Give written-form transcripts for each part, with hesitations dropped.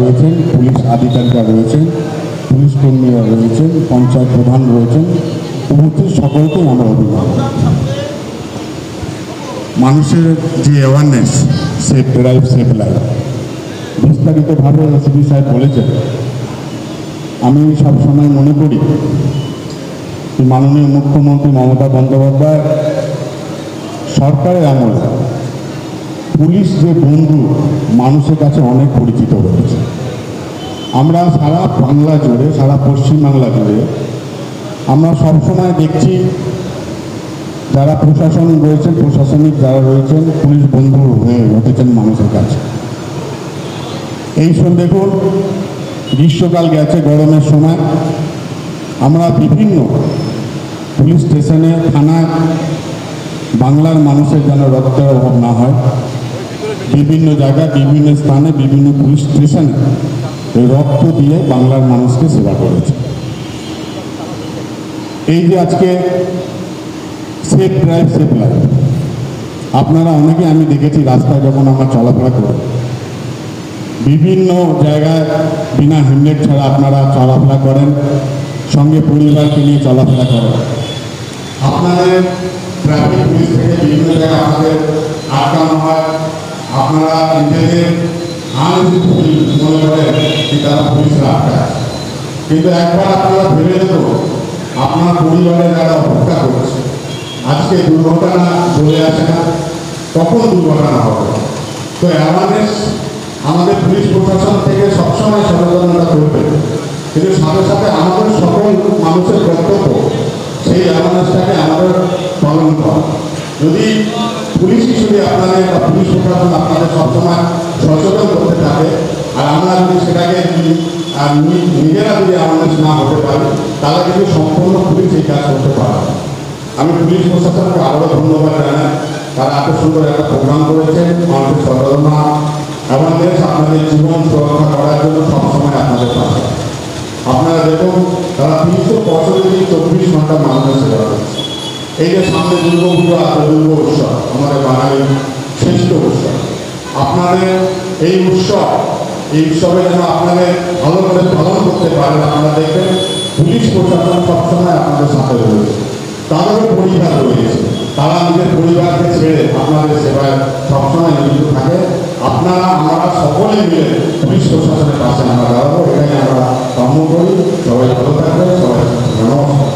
রয়েছেন, পুলিশ আধিকারিকরা রয়েছেন, পুলিশ কর্মীরা রয়েছেন, পঞ্চায়েত প্রধান রয়েছেন, উপস্থিত সকলকেই আমার অভিনন্দন। মানুষের যে awareness, safe drive safe life, বিস্তারিতভাবে এসপি সাহেব বলেছেন। আমি সবসময় মনে করি যে মাননীয় মুখ্যমন্ত্রী মমতা বন্দ্যোপাধ্যায় সরকারের আমলে পুলিশ যে বন্ধু মানুষের কাছে অনেক পরিচিত হয়েছে। আমরা সারা বাংলা জুড়ে, সারা পশ্চিমবাংলা জুড়ে আমরা সবসময় দেখছি যারা প্রশাসন রয়েছেন, প্রশাসনিক যারা রয়েছেন, পুলিশ বন্ধু হয়ে উঠেছেন মানুষের কাছে। এই দেখুন, গ্রীষ্মকাল গেছে, গরমের সময় আমরা বিভিন্ন পুলিশ স্টেশনে, থানায় বাংলার মানুষের যেন রক্তের অভাব না হয়, বিভিন্ন জায়গায়, বিভিন্ন স্থানে, বিভিন্ন পুলিশ স্টেশনে রক্ত দিয়ে বাংলার মানুষকে সেবা করেছে। এই যে আজকে সেফ ড্রাইভ সেফ লাইফ, আপনারা অনেকে আমি দেখেছি রাস্তায় যখন আমরা চলাফেরা করি, বিভিন্ন জায়গায় বিনা হেলমেট ছাড়া আপনারা চলাফেরা করেন, সঙ্গে পরিবারকে নিয়ে চলাফেরা করেন। আপনাদের ট্রাফিক পুলিশ থেকে বিভিন্ন জায়গায় আপনাদের আটকানো হয়, আপনারা নিজেদের মনে করেন যে তারা পুলিশরা আটকায়, কিন্তু একবার আপনারা ভেবে দেব আপনার পরিবারের যারা অপেক্ষা করছে, আজকে দুর্ঘটনা চলে আসে না, কখন দুর্ঘটনা হবে। তো অ্যাওয়ারনেস আমাদের পুলিশ প্রশাসন থেকে সবসময় সচেতনতা করবে, কিন্তু সাথে সাথে আমাদের সকল মানুষের কর্তব্য সেই অ্যাওয়ারনেসটাকে আমাদের পালন করা। যদি পুলিশ হিসেবে আপনাদের বা পুলিশ প্রশাসন আপনাদের সবসময় সচেতন করতে থাকে, আর আমরা যদি সেটাকে নিজেরা যদি অ্যাওয়ারনেস না হতে পারি, তাহলে কিন্তু সম্পূর্ণ পুলিশ এই কাজ করতে পারে। আমি পুলিশ প্রশাসনকে আবারও ধন্যবাদ জানাই, তারা এত সুন্দর একটা প্রোগ্রাম করেছেন, মানুষের সচেতনতা অ্যাওয়ারনেস আপনাদের জীবন সুরক্ষা করার জন্য সবসময় আপনাদের পাশে। আপনারা দেখুন, তারা 364 ঘন্টা মানুষের সেবা করছে। এই যে সামনে দুর্গাপুজো আছে, দুর্গ উৎসব আমাদের বাঙালির শ্রেষ্ঠ উৎসব। আপনাদের এই উৎসবে যেন আপনাদের ভালো করে পালন করতে পারেন। আপনারা দেখবেন পুলিশ প্রশাসন সবসময় আপনাদের সাথে রয়েছে, তাদেরও পরিবার রয়েছে, তারা নিজের পরিবারকে ছেড়ে আপনাদের সেবায় সবসময় নিয়োজিত থাকে। আপনারা আমরা সকলে মিলে পুলিশ প্রশাসনের পাশে আমরা দাঁড়াবো, এটাই আমরা কাম্য করি। সবাই ভালো থাকবে, সবাই নমস্কার।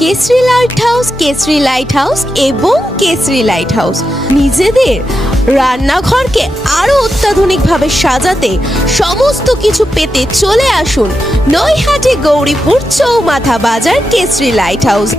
Keshari light house, Keshari light house এবং কেশরী লাইট হাউস নিজেদের রান্নাঘরকে আরো অত্যাধুনিকভাবে সাজাতে সমস্ত কিছু পেতে চলে আসুন নৈহাটি গৌরীপুর চৌমাথা বাজার কেশরী লাইট হাউস।